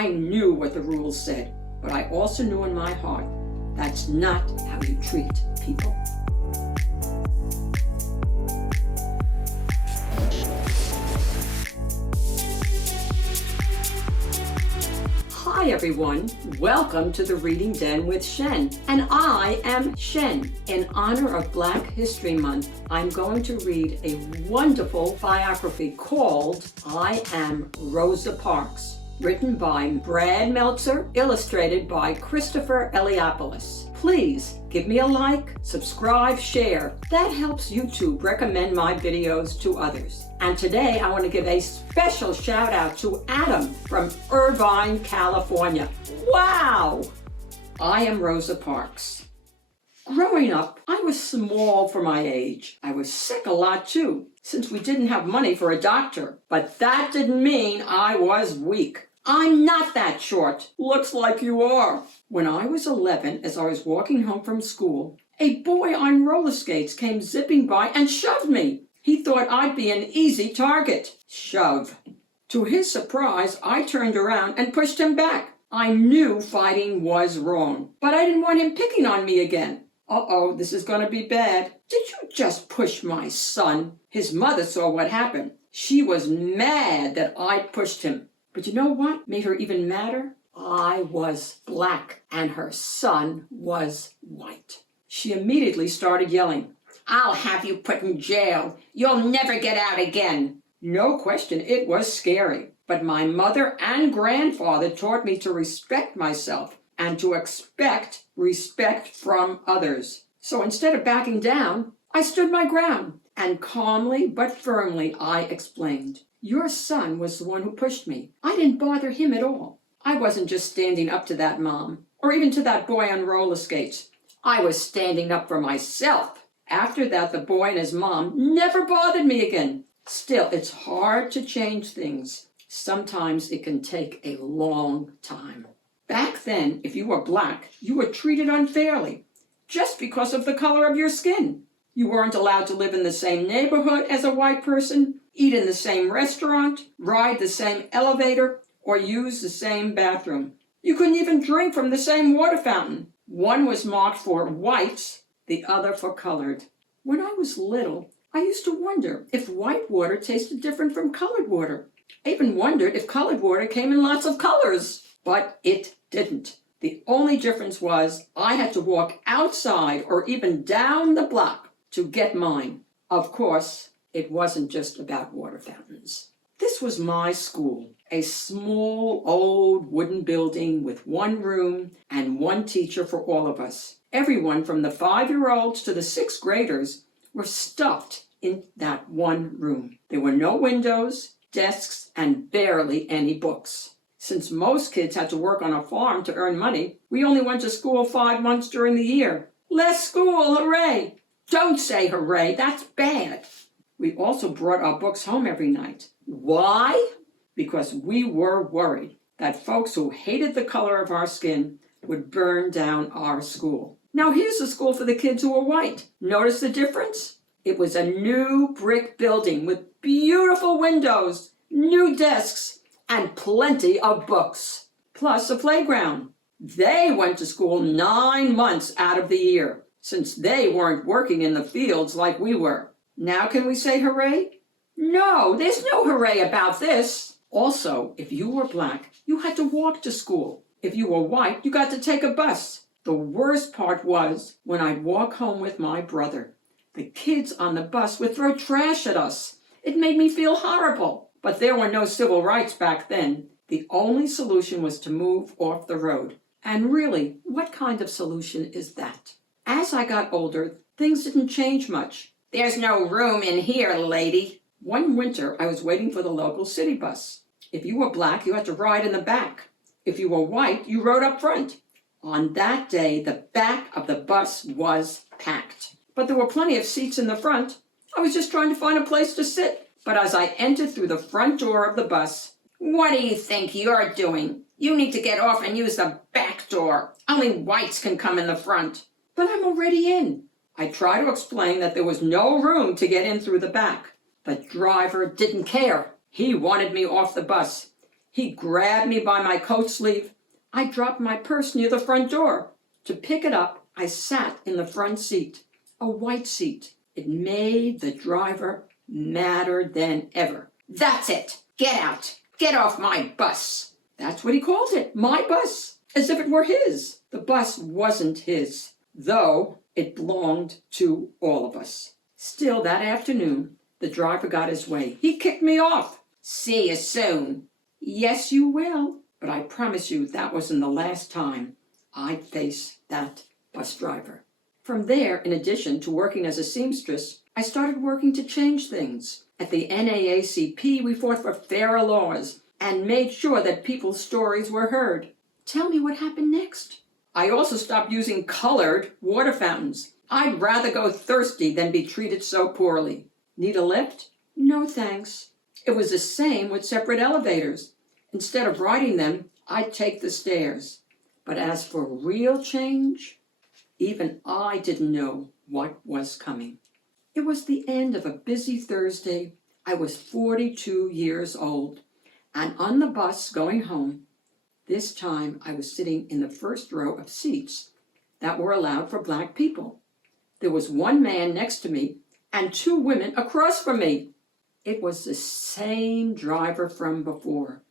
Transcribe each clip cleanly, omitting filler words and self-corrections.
I knew what the rules said, but I also knew in my heart that's not how you treat people. Hi everyone, welcome to the Reading Den with Shen, and I am Shen. In honor of Black History Month, I'm going to read a wonderful biography called Am Rosa Parks, written by Brad Meltzer, illustrated by Christopher Eliopoulos. Please give me a like, subscribe, share. That helps YouTube recommend my videos to others. And today I want to give a special shout out to Adam from Irvine, California. Wow! I am Rosa Parks. Growing up, I was small for my age. I was sick a lot too, since we didn't have money for a doctor. But that didn't mean I was weak. I'm not that short. Looks like you are. When I was 11, as I was walking home from school, a boy on roller skates came zipping by and shoved me. He thought I'd be an easy target. Shove. To his surprise, I turned around and pushed him back. I knew fighting was wrong, but I didn't want him picking on me again. Uh-oh, this is going to be bad. Did you just push my son? His mother saw what happened. She was mad that I pushed him. But you know what made her even madder? I was black and her son was white. She immediately started yelling, "I'll have you put in jail. You'll never get out again." No question, it was scary. But my mother and grandfather taught me to respect myself and to expect respect from others. So instead of backing down, I stood my ground and calmly but firmly I explained, "Your son was the one who pushed me. I didn't bother him at all. I wasn't just standing up to that mom or even to that boy on roller skates. I was standing up for myself." After that, the boy and his mom never bothered me again. Still, it's hard to change things. Sometimes it can take a long time. Back then, if you were black, you were treated unfairly just because of the color of your skin. You weren't allowed to live in the same neighborhood as a white person, eat in the same restaurant, ride the same elevator, or use the same bathroom. You couldn't even drink from the same water fountain. One was marked for whites, the other for colored. When I was little, I used to wonder if white water tasted different from colored water. I even wondered if colored water came in lots of colors, but it didn't. The only difference was I had to walk outside or even down the block to get mine. Of course, it wasn't just about water fountains. This was my school, a small old wooden building with one room and one teacher for all of us. Everyone from the 5-year-olds to the 6th graders were stuffed in that one room. There were no windows, desks, and barely any books. Since most kids had to work on a farm to earn money, we only went to school 5 months during the year. Less school, hooray! Don't say hooray, that's bad. We also brought our books home every night. Why? Because we were worried that folks who hated the color of our skin would burn down our school. Now here's a school for the kids who were white. Notice the difference? It was a new brick building with beautiful windows, new desks, and plenty of books, plus a playground. They went to school 9 months out of the year, since they weren't working in the fields like we were. Now can we say hooray? No, there's no hooray about this. Also, if you were black, you had to walk to school. If you were white, you got to take a bus. The worst part was when I'd walk home with my brother. The kids on the bus would throw trash at us. It made me feel horrible. But there were no civil rights back then. The only solution was to move off the road. And really, what kind of solution is that? As I got older, things didn't change much. "There's no room in here, lady." One winter, I was waiting for the local city bus. If you were black, you had to ride in the back. If you were white, you rode up front. On that day, the back of the bus was packed. But there were plenty of seats in the front. I was just trying to find a place to sit. But as I entered through the front door of the bus, "What do you think you're doing? You need to get off and use the back door. Only whites can come in the front." "But I'm already in." I tried to explain that there was no room to get in through the back. The driver didn't care. He wanted me off the bus. He grabbed me by my coat sleeve. I dropped my purse near the front door. To pick it up, I sat in the front seat, a white seat. It made the driver madder than ever. "That's it! Get out! Get off my bus!" That's what he called it, my bus, as if it were his. The bus wasn't his, though it belonged to all of us. Still, that afternoon, the driver got his way. He kicked me off. "See you soon." "Yes, you will. But I promise you that wasn't the last time I'd face that bus driver." From there, in addition to working as a seamstress, I started working to change things. At the NAACP, we fought for fairer laws and made sure that people's stories were heard. Tell me what happened next. I also stopped using colored water fountains. I'd rather go thirsty than be treated so poorly. Need a lift? No, thanks. It was the same with separate elevators. Instead of riding them, I'd take the stairs. But as for real change, even I didn't know what was coming. It was the end of a busy Thursday. I was 42 years old, and on the bus going home, this time I was sitting in the first row of seats that were allowed for Black people. There was one man next to me and two women across from me. It was the same driver from before,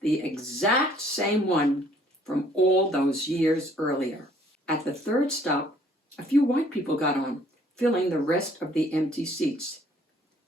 the exact same one from all those years earlier. At the third stop, a few white people got on, filling the rest of the empty seats.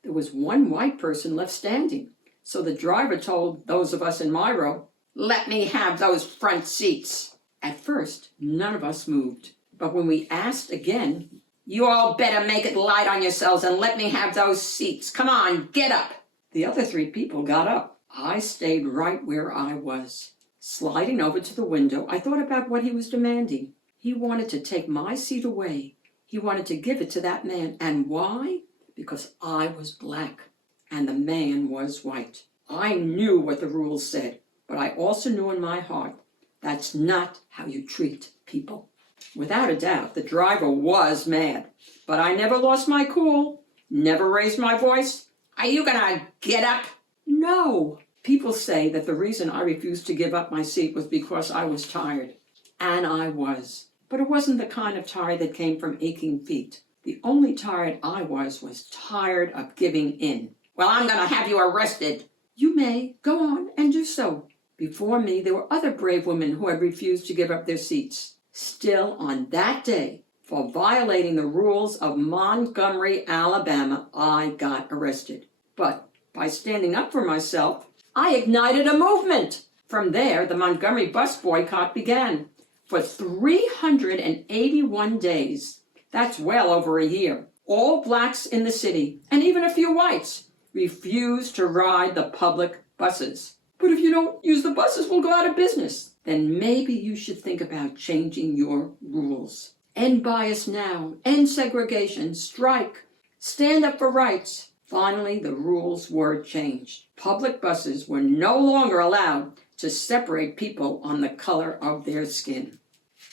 There was one white person left standing, so the driver told those of us in my row, "Let me have those front seats." At first, none of us moved, but when we asked again, "You all better make it light on yourselves and let me have those seats. Come on, get up." The other three people got up. I stayed right where I was. Sliding over to the window, I thought about what he was demanding. He wanted to take my seat away. He wanted to give it to that man. And why? Because I was Black and the man was white. I knew what the rules said, but I also knew in my heart that's not how you treat people. Without a doubt, the driver was mad, but I never lost my cool, never raised my voice. "Are you gonna get up?" No. People say that the reason I refused to give up my seat was because I was tired. And I was. But it wasn't the kind of tired that came from aching feet. The only tired I was tired of giving in. "Well, I'm gonna have you arrested." "You may. Go on and do so." Before me, there were other brave women who had refused to give up their seats. Still, on that day, for violating the rules of Montgomery, Alabama, I got arrested. But by standing up for myself, I ignited a movement. From there, the Montgomery bus boycott began. For 381 days, that's well over a year, all Blacks in the city, and even a few whites, refused to ride the public buses. "But if you don't use the buses, we'll go out of business." Then maybe you should think about changing your rules. End bias now, end segregation, strike, stand up for rights. Finally, the rules were changed. Public buses were no longer allowed to separate people on the color of their skin.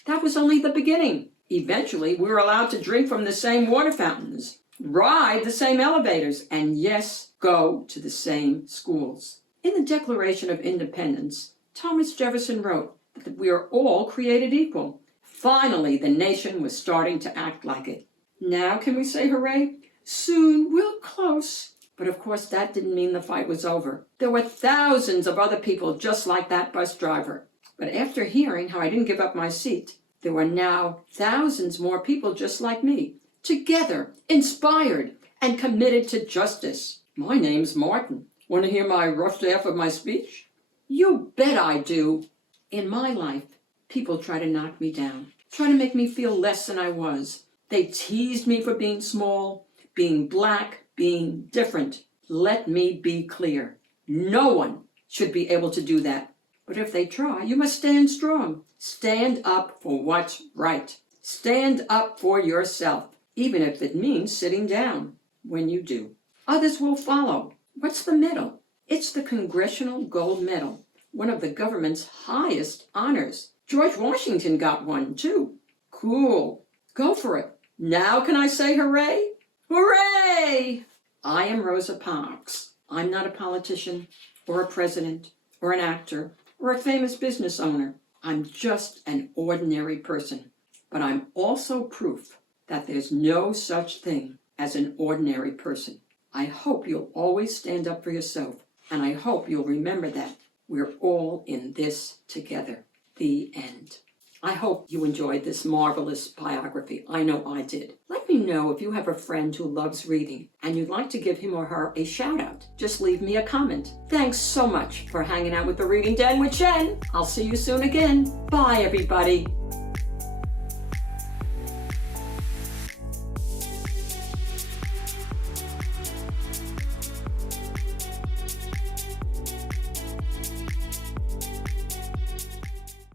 That was only the beginning. Eventually, we were allowed to drink from the same water fountains, ride the same elevators, and yes, go to the same schools. In the Declaration of Independence, Thomas Jefferson wrote that we are all created equal. Finally, the nation was starting to act like it. Now can we say hooray? Soon, we're close. But of course, that didn't mean the fight was over. There were thousands of other people just like that bus driver. But after hearing how I didn't give up my seat, there were now thousands more people just like me, together, inspired, and committed to justice. My name's Martin. Want to hear my rough draft of my speech? You bet I do. In my life, people try to knock me down, try to make me feel less than I was. They teased me for being small, being Black, being different. Let me be clear. No one should be able to do that. But if they try, you must stand strong. Stand up for what's right. Stand up for yourself, even if it means sitting down. When you do, others will follow. What's the medal? It's the Congressional Gold Medal, one of the government's highest honors. George Washington got one, too. Cool. Go for it. Now can I say hooray? Hooray! I am Rosa Parks. I'm not a politician or a president or an actor or a famous business owner. I'm just an ordinary person. But I'm also proof that there's no such thing as an ordinary person. I hope you'll always stand up for yourself, and I hope you'll remember that we're all in this together. The end. I hope you enjoyed this marvelous biography. I know I did. Let me know if you have a friend who loves reading and you'd like to give him or her a shout out. Just leave me a comment. Thanks so much for hanging out with the Reading Den with Shen. I'll see you soon again. Bye, everybody.